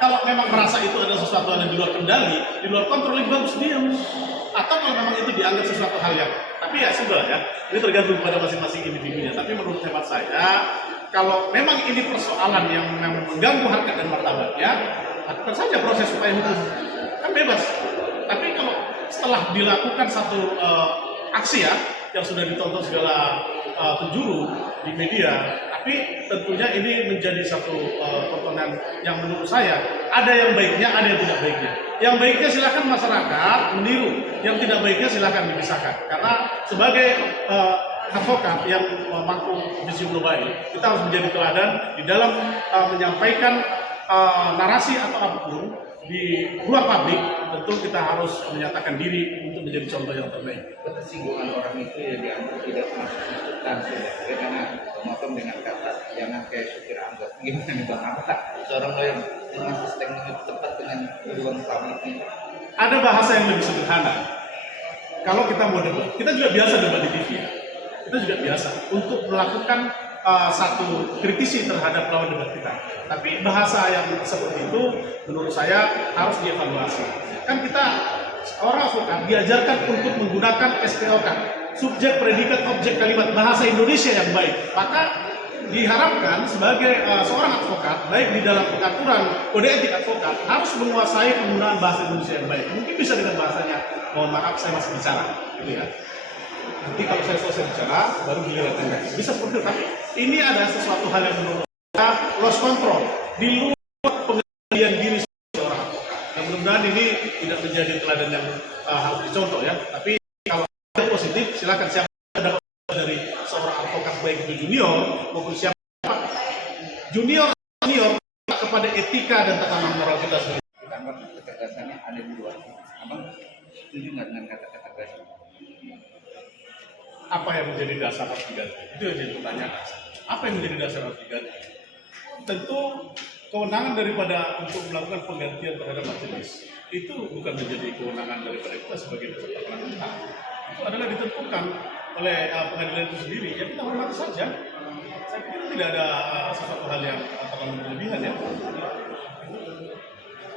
Kalau memang merasa itu adalah sesuatu hal yang di luar kendali, di luar kontrol, lebih bagus diam. Atau kalau memang itu dianggap sesuatu hal yang, tapi ya sudah ya, ini tergantung pada masing-masing individunya. Tapi menurut hemat saya, kalau memang ini persoalan yang memang mengganggu harkat dan martabatnya, lakukan saja proses upaya hukum, kan bebas. Tapi kalau setelah dilakukan satu aksi ya, yang sudah ditonton segala penjuru di media, tapi tentunya ini menjadi satu tontonan yang menurut saya ada yang baiknya, ada yang tidak baiknya. Yang baiknya silakan masyarakat meniru, yang tidak baiknya silakan dipisahkan. Karena sebagai advokat yang mampu visium global, kita harus menjadi teladan di dalam menyampaikan narasi atau apapun di ruang publik. Tentu kita harus menyatakan diri untuk menjadi contoh yang terbaik. Ketersinggungan orang itu ya dianggap tidak masuk substansi ya, karena memotong dengan kata jangan kayak supir angkot. Gimana nih Bang, apa seorang lawyer mengasih statement itu tepat dengan ruang publik ini? Ada bahasa yang lebih sederhana. Kalau kita mau debat, kita juga biasa debat di TV ya. Kita juga biasa untuk melakukan satu kritisi terhadap lawan debat kita. Tapi bahasa yang seperti itu menurut saya harus dievaluasi. Kan kita orang advokat diajarkan untuk menggunakan SPOK, subjek, predikat, objek, kalimat, bahasa Indonesia yang baik. Maka diharapkan sebagai seorang advokat, baik di dalam pengaturan kode etik advokat, harus menguasai penggunaan bahasa Indonesia yang baik. Mungkin bisa dengan bahasanya, mohon maaf saya masih bicara, gitu ya. Nanti kalau saya selesai bicara, baru giliran Anda. Bisa seperti itu, tapi ini adalah sesuatu hal yang menurut saya lost control, di luar pengendalian diri seorang advokat. Dan mudah-mudahan ini tidak menjadi teladan yang harus dicontoh ya. Tapi kalau ada positif, silakan siapa dapat dari seorang advokat baik itu junior maupun siapa junior senior kepada etika dan tatanan moral kita sendiri. Kita anggap ketegasannya ada di luar. Abang setuju nggak dengan kata-kata tegas? Apa yang menjadi dasar harus diganti? Itu yang jadi pertanyaan. Apa yang menjadi dasar harus diganti? Tentu kewenangan daripada untuk melakukan penggantian terhadap majelis itu bukan menjadi kewenangan daripada kita sebagai peserta pengadilan. Itu adalah ditentukan oleh pengadilan itu sendiri. Ya kita hormati saja. Saya pikir tidak ada sesuatu hal yang terlalu berlebihan ya.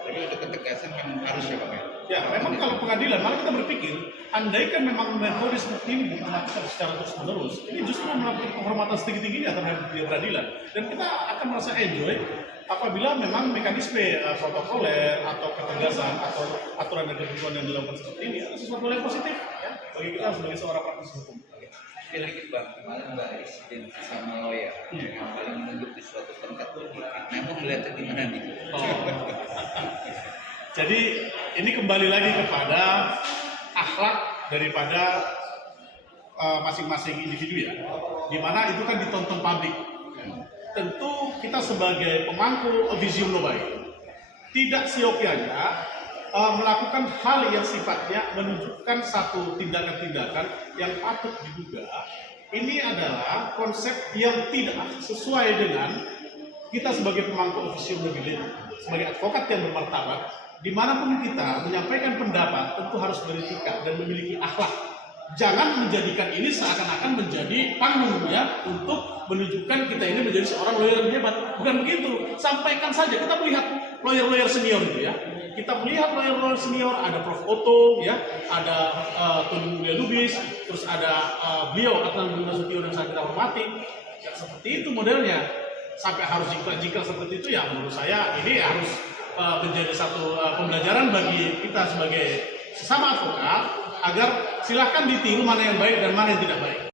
Tapi untuk ketegasan memang harus ya Bang ya? Ya, memang kalau pengadilan, malah kita berpikir, andaikan memang metode seperti ini dilakukan secara terus-menerus, ini justru melakukan penghormatan setinggi-tingginya terhadap dunia peradilan. Dan kita akan merasa enjoy apabila memang mekanisme protokoler atau ketegasan atau aturan dan ketentuan yang dilakukan seperti ini adalah sesuatu yang positif ya, bagi kita sebagai seorang praktisi hukum. Sekali lagi Bang, kemarin Mbak Isdin sama lawyer yang paling menunjuk di suatu tempat logika. Nah, Bang melihatnya gimana nih? Jadi ini kembali lagi kepada akhlak daripada masing-masing individu ya, dimana itu kan ditonton publik. Tentu kita sebagai pemangku visium global tidak siokianya melakukan hal yang sifatnya menunjukkan satu tindakan-tindakan yang patut diduga. Ini adalah konsep yang tidak sesuai dengan kita sebagai pemangku visium global, sebagai advokat yang bermartabat. Dimanapun kita menyampaikan pendapat tentu harus beretika dan memiliki akhlak. Jangan menjadikan ini seakan-akan menjadi panggung ya untuk menunjukkan kita ini menjadi seorang lawyer yang hebat. Bukan begitu. Sampaikan saja. Kita melihat lawyer-lawyer senior itu ya. Kita melihat lawyer-lawyer senior, ada Prof. Otto ya, ada Tony Mulya Lubis, terus ada beliau Adnan Nasution yang sangat kita hormati. Ya, seperti itu modelnya. Sampai harus jika seperti itu ya menurut saya ini harus menjadi satu pembelajaran bagi kita sebagai sesama advokat agar silahkan ditiru mana yang baik dan mana yang tidak baik.